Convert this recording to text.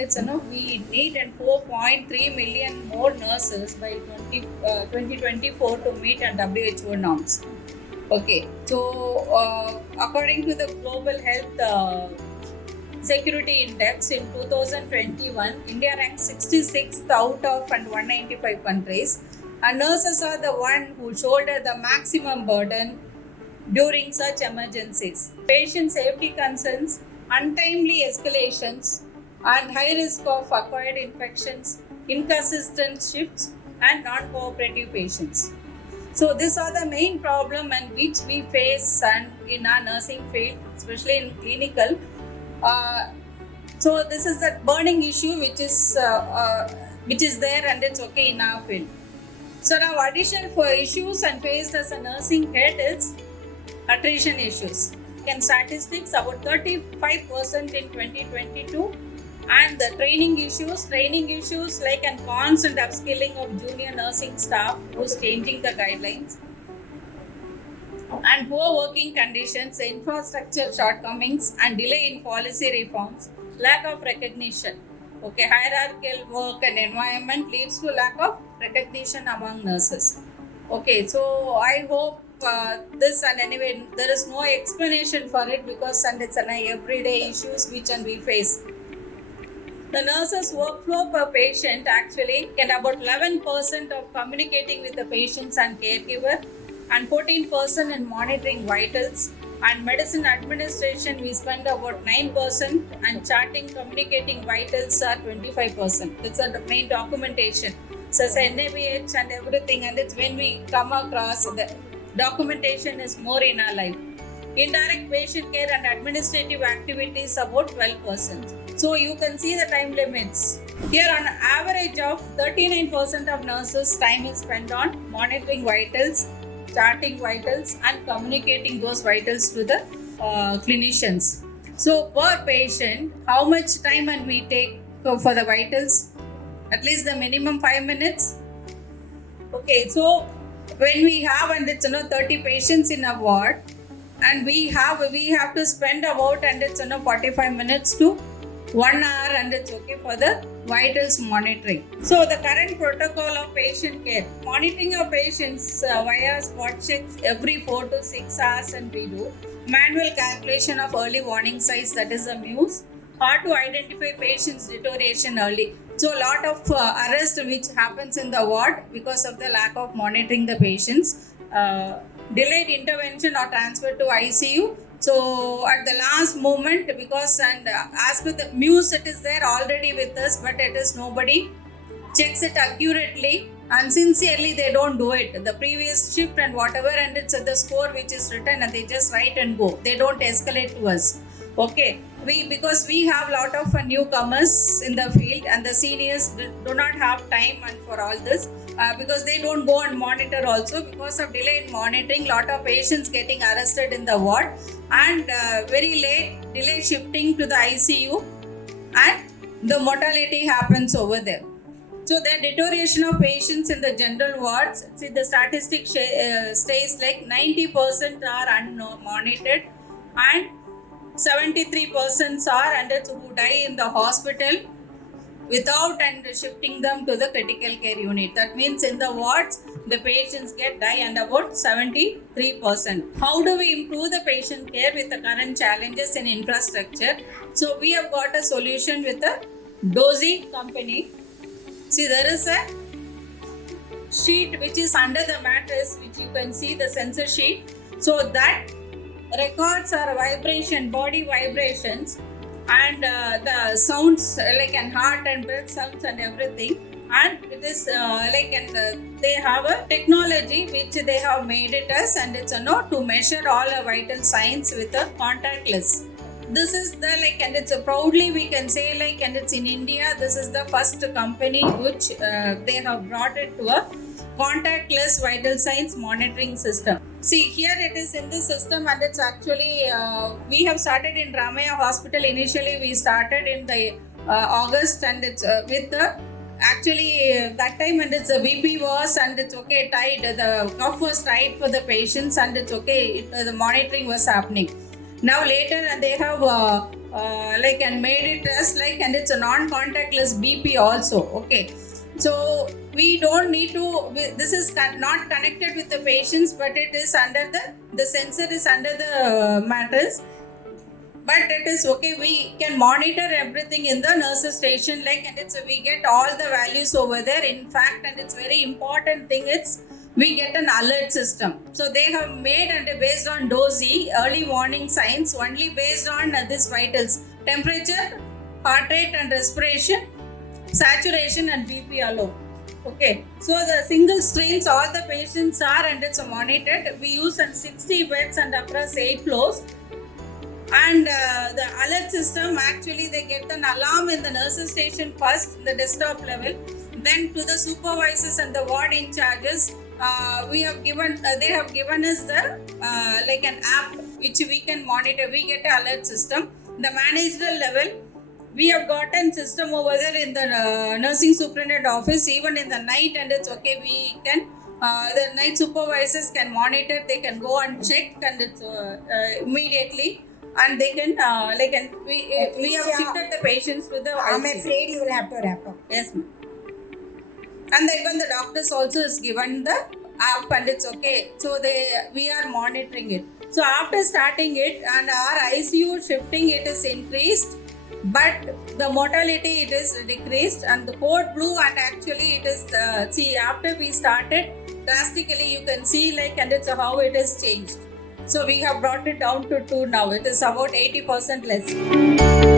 it's we need 4.3 million more nurses by 2024 to meet WHO norms. Okay, so according to the Global Health Security Index in 2021, India ranked 66th out of 195 countries, and nurses are the one who shoulder the maximum burden during such emergencies. Patient safety concerns, untimely escalations, and high risk of acquired infections, inconsistent shifts, and non-cooperative patients. So these are the main problem and which we face and in our nursing field, especially in clinical. So this is the burning issue which is there and it's okay in our field. So now addition for issues and faced as a nursing head is attrition issues. In statistics, about 35% in 2022, and the training issues like a constant upskilling of junior nursing staff who's changing the guidelines, and poor working conditions, infrastructure shortcomings, and delay in policy reforms, lack of recognition. Okay, hierarchical work and environment leads to lack of recognition among nurses. Okay, so I hope this, and anyway there is no explanation for it because and it's an everyday issues which and we face. The nurses workflow per patient actually can about 11% of communicating with the patients and caregiver, and 14% in monitoring vitals, and medicine administration we spend about 9%, and charting communicating vitals are 25%. That's the main documentation. So it's NABH and everything, and it's when we come across the documentation is more in our life. Indirect patient care and administrative activities about 12%. So you can see the time limits. Here on average of 39% of nurses time is spent on monitoring vitals, charting vitals, and communicating those vitals to the clinicians. So per patient, how much time and we take for the vitals? At least the minimum 5 minutes. Okay, so when we have and it's 30 patients in a ward, and we have to spend about and it's 45 minutes to 1 hour, and it's okay for the vitals monitoring. So the current protocol of patient care, monitoring of patients via spot checks every 4 to 6 hours, and we do manual calculation of early warning signs, that is a MUSE. Hard to identify patients' deterioration early. So a lot of arrest which happens in the ward because of the lack of monitoring the patients. Delayed intervention or transfer to ICU. So at the last moment, because and as per the MUSE, it is there already with us, but it is nobody checks it accurately and sincerely they don't do it. The previous shift and whatever, and it's the score which is written and they just write and go. They don't escalate to us. Okay, because we have a lot of newcomers in the field, and the seniors do not have time and for all this because they don't go and monitor also. Because of delay in monitoring, lot of patients getting arrested in the ward, and very late delay shifting to the ICU, and the mortality happens over there. So the deterioration of patients in the general wards, see the statistic stays like 90% are unmonitored, and 73% are under who die in the hospital without and shifting them to the critical care unit. That means in the wards, the patients die and about 73%. How do we improve the patient care with the current challenges in infrastructure? So we have got a solution with the Dozee company. See, there is a sheet which is under the mattress, which you can see the sensor sheet. So that records our vibration, body vibrations, and the sounds like an heart and breath sounds and everything. And it is they have a technology which they have made it as, and it's to measure all the vital signs with a contactless. This is the and it's proudly we can say and it's in India. This is the first company which they have brought it to a contactless vital signs monitoring system. See, here it is in this system, and it's actually we have started in Ramaiah hospital. Initially we started in the August, and it's with the that time, and it's the VP was, and it's okay tight, the cuff was tight for the patients, and it's okay, the monitoring was happening. Now later they have like and made it as like, and it's a non-contactless BP also. Okay, so we don't need to. This is not connected with the patients, but it is under the sensor is under the mattress. But it is okay. We can monitor everything in the nurses station, like, and it's we get all the values over there. In fact, and it's very important thing. It's we get an alert system. So they have made and based on Dozee early warning signs only based on this vitals, temperature, heart rate and respiration, saturation and BP alone. Okay, so the single streams all the patients are and it's monitored. We use 60 beds and across 8 floors. And the alert system, actually they get an alarm in the nurses station first, the desktop level, then to the supervisors and the ward in charges. We have given they have given us the like an app which we can monitor. We get an alert system. The managerial level, we have gotten system over there in the nursing superintendent office, even in the night, and it's okay. We can the night supervisors can monitor. They can go and check, and it's immediately. And they can like, and we have shifted the patients with the. I'm afraid you will have to wrap up. Yes, ma'am. And even the doctors also is given the app, and it's okay. So we are monitoring it. So after starting it, and our ICU shifting, it is increased, but the mortality it is decreased, and the code blue, and actually it is see after we started drastically, you can see like, and it's how it has changed. So we have brought it down to 2 now. It is about 80% less.